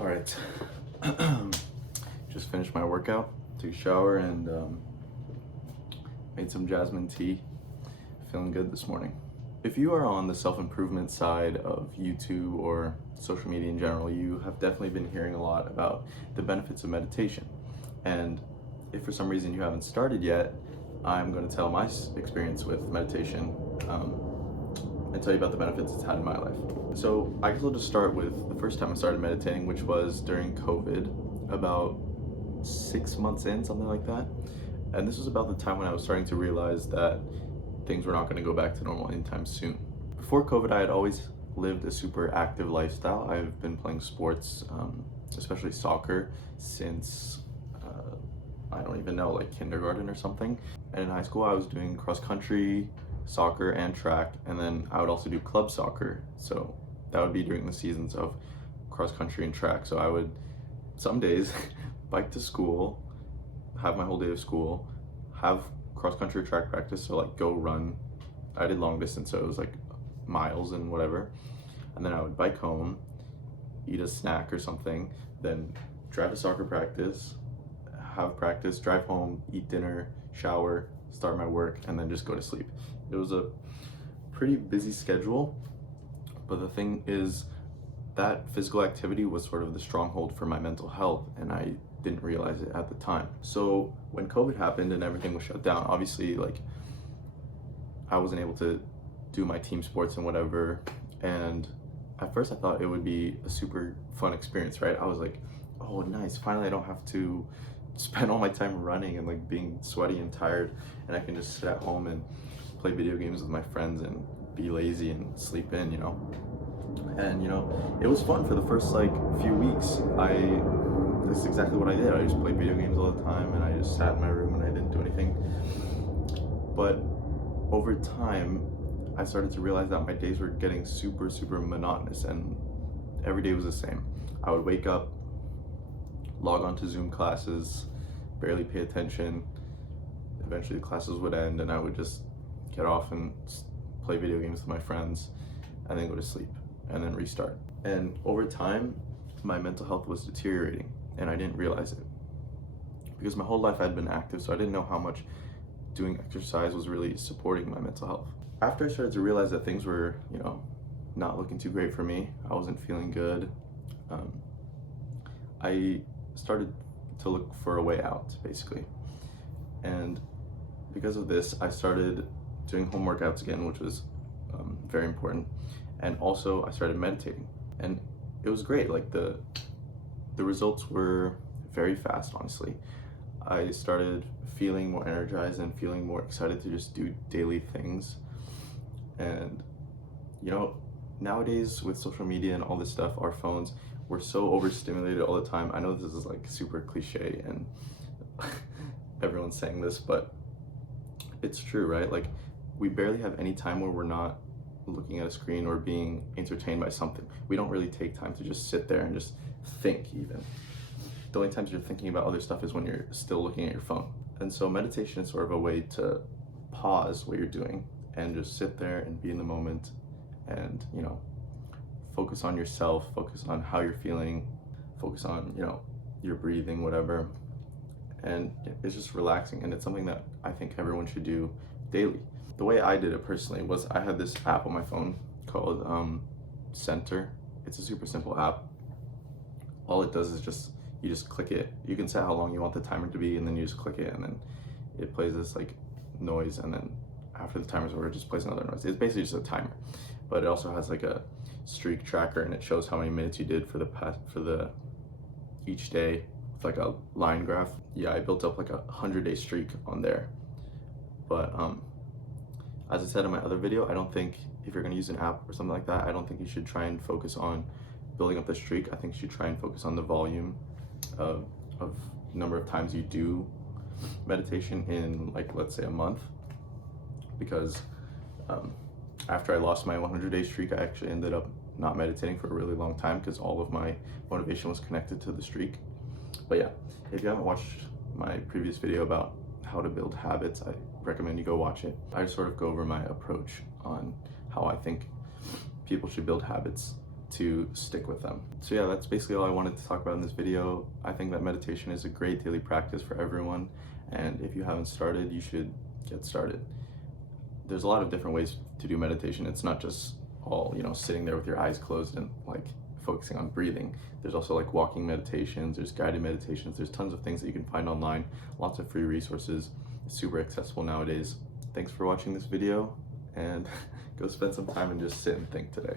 All right, just finished my workout, took a shower, and made some jasmine tea. Feeling good this morning. If you are on the self-improvement side of YouTube or social media in general, you have definitely been hearing a lot about the benefits of meditation. And if for some reason you haven't started yet, I'm going to tell my experience with meditation and tell you about the benefits it's had in my life. So I guess I'll just start with the first time I started meditating, which was during COVID, about 6 months in, something like that. And this was about the time when I was starting to realize that things were not going to go back to normal anytime soon. Before COVID, I had always lived a super active lifestyle. I've been playing sports, especially soccer, since I don't even know, like kindergarten or something. And in high school, I was doing cross country, soccer, and track, and then I would also do club soccer. So that would be during the seasons of cross country and track. So I would some days bike to school, have my whole day of school, have cross country track practice, so like go run. I did long distance, so it was like miles and whatever. And then I would bike home, eat a snack or something, then drive to soccer practice, have practice, drive home, eat dinner, shower, start my work, and then just go to sleep. It was a pretty busy schedule, but the thing is that physical activity was sort of the stronghold for my mental health, and I didn't realize it at the time. So when COVID happened and everything was shut down, obviously like I wasn't able to do my team sports and whatever, and at first I thought it would be a super fun experience, right? I was like, oh nice, finally I don't have to spend all my time running and like being sweaty and tired, and I can just sit at home and play video games with my friends and be lazy and sleep in, you know? And you know, it was fun for the first like few weeks. That's exactly what I did. I just played video games all the time, and I just sat in my room and I didn't do anything. But over time, I started to realize that my days were getting super monotonous, and every day was the same. I would wake up, log on to Zoom classes, barely pay attention. Eventually the classes would end and I would just get off and play video games with my friends, and then go to sleep and then restart. And over time, my mental health was deteriorating, and I didn't realize it because my whole life I'd been active, so I didn't know how much doing exercise was really supporting my mental health. After I started to realize that things were, you know, not looking too great for me, I wasn't feeling good, I started to look for a way out, basically. And because of this, I started doing home workouts again, which was very important. And also I started meditating, and it was great. Like the results were very fast, honestly. I started feeling more energized and feeling more excited to just do daily things. And you know, nowadays with social media and all this stuff, our phones, we're so overstimulated all the time. I know this is like super cliche and everyone's saying this, but it's true, right? Like we barely have any time where we're not looking at a screen or being entertained by something. We don't really take time to just sit there and just think even. The only times you're thinking about other stuff is when you're still looking at your phone. And so meditation is sort of a way to pause what you're doing and just sit there and be in the moment and, you know, focus on yourself, focus on how you're feeling, focus on, you know, your breathing, whatever. And it's just relaxing, and it's something that I think everyone should do daily. The way I did it personally was I had this app on my phone called Center. It's a super simple app. All it does is you just click it. You can set how long you want the timer to be, and then you just click it, and then it plays this like noise, and then after the timer's over, it just plays another noise. It's basically just a timer, but it also has like a streak tracker, and it shows how many minutes you did for each day with like a line graph. Yeah, I built up like a 100-day streak on there. But as I said in my other video, I don't think if you're going to use an app or something like that, I don't think you should try and focus on building up the streak. I think you should try and focus on the volume of number of times you do meditation in, like, let's say a month. Because after I lost my 100-day streak, I actually ended up not meditating for a really long time because all of my motivation was connected to the streak. But yeah, if you haven't watched my previous video about how to build habits, I recommend you go watch it. I just sort of go over my approach on how I think people should build habits to stick with them. So yeah, that's basically all I wanted to talk about in this video. I think that meditation is a great daily practice for everyone, and if you haven't started, you should get started. There's a lot of different ways to do meditation. It's not just all, sitting there with your eyes closed and like focusing on breathing. There's also like walking meditations, there's guided meditations, there's tons of things that you can find online, lots of free resources. It's super accessible nowadays. Thanks for watching this video, and go spend some time and just sit and think today.